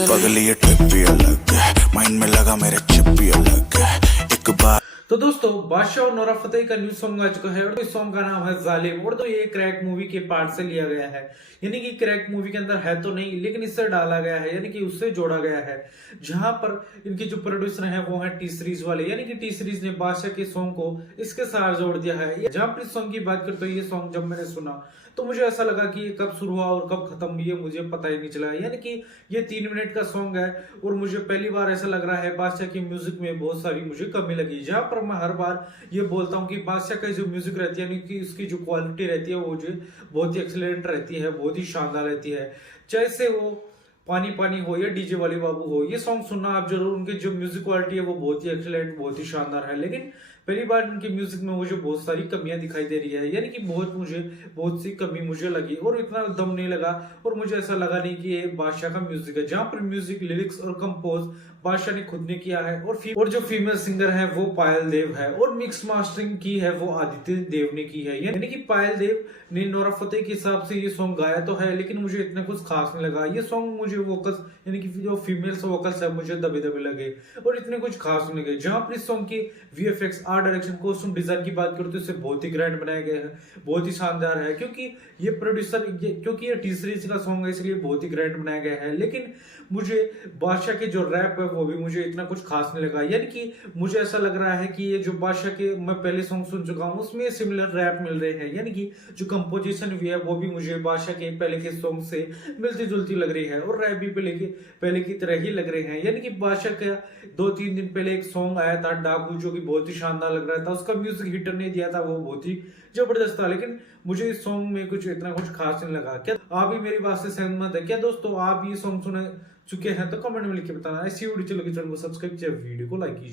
पगली ये ट्रिप भी अलग है, माइंड में लगा मेरे चिप भी अलग है। एक बार तो दोस्तों बादशाह और नोरा फतेही का न्यू सॉन्ग आ चुका है और इस सॉन्ग का नाम है जालिम। और तो ये क्रैक मूवी के पार्ट से लिया गया है, यानी कि क्रैक मूवी के अंदर है तो नहीं, लेकिन इससे डाला गया है, यानी कि उससे जोड़ा गया है। जहां पर इनके जो प्रोड्यूसर हैं वो हैं टी सीरीज वाले, यानी कि टी सीरीज ने बादशाह के सॉन्ग को इसके साथ जोड़ दिया है। जहां पर इस सॉन्ग की बात करते हो, ये सॉन्ग जब मैंने सुना तो मुझे ऐसा लगा कि ये कब शुरू हुआ और कब खत्म भी है मुझे पता ही नहीं चला। यानी कि ये 3 मिनट का सॉन्ग है और मुझे पहली बार ऐसा लग रहा है बादशाह की म्यूजिक में बहुत सारी मुझे कमी लगी। जहां पर मैं हर बार ये बोलता हूँ कि बादशाह का जो म्यूजिक रहती है, यानी कि उसकी जो क्वालिटी रहती है वो जो बहुत ही एक्सीलेंट रहती है, बहुत ही शानदार रहती है। चाहे से वो पानी पानी हो या डीजे वाले बाबू हो, ये सॉन्ग सुनना आप जरूर। उनकी जो म्यूजिक क्वालिटी है वो बहुत ही एक्सीलेंट, बहुत ही शानदार है। लेकिन पहली बार इनकी म्यूजिक में मुझे बहुत सारी कमियां दिखाई दे रही है, यानी कि बहुत सी कमी मुझे लगी और इतना दम नहीं लगा। और मुझे ऐसा लगा नहीं कि ये बादशाह का म्यूजिक है। जहां पर म्यूजिक लिरिक्स और कंपोज बादशाह ने खुद ने किया है और जो फीमेल सिंगर है वो पायल देव है और मिक्स मास्टरिंग की है वो आदित्य देव ने की है। यानी कि पायल देव ने नोरा फतेही के हिसाब से ये सॉन्ग गाया तो है, लेकिन मुझे इतना कुछ खास नहीं लगा। ये सॉन्ग मुझे वोकल्स, यानी कि जो फीमेल्स वोकल्स है मुझे दबे दबे लगे और इतने कुछ खास नहीं लगे। जहां पर इस सॉन्ग की VFX, art direction, costume design की बात करूं तो इसे बहुत ही ग्रैंड बनाया गया है, बहुत ही शानदार है। क्योंकि ये टी सीरीज का सॉन्ग है इसलिए बहुत ही ग्रैंड बनाया गया है। लेकिन मुझे बादशाह के जो रैप है वो भी मुझे इतना कुछ खास नहीं लगा। यानी कि मुझे ऐसा लग रहा है कि ये जो बादशाह के मैं पहले सॉन्ग सुन चुका हूँ उसमें सिमिलर रैप मिल रहे हैं, यानी कि जो कंपोजिशन भी है वो भी मुझे बादशाह के पहले के सॉन्ग से मिलती जुलती लग रही है और रैप भी पहले की तरह ही लग रहे हैं। यानी कि बादशाह का 2-3 दिन पहले एक सॉन्ग आया था डाकू, जो कि बहुत ही शानदार लग रहा था, उसका म्यूजिक हिटर ने दिया था, वो बहुत ही जबरदस्त था। लेकिन मुझे इस सॉन्ग में कुछ इतना कुछ खास नहीं लगा। क्या आप भी मेरी बात से सहमत है? क्या दोस्तों आप ये सॉन्ग सुने चुके हैं तो कमेंट में लिख के बताना। ऐसी वीडियो चलो चैनल को सब्सक्राइब कीजिए, वीडियो को लाइक कीजिए।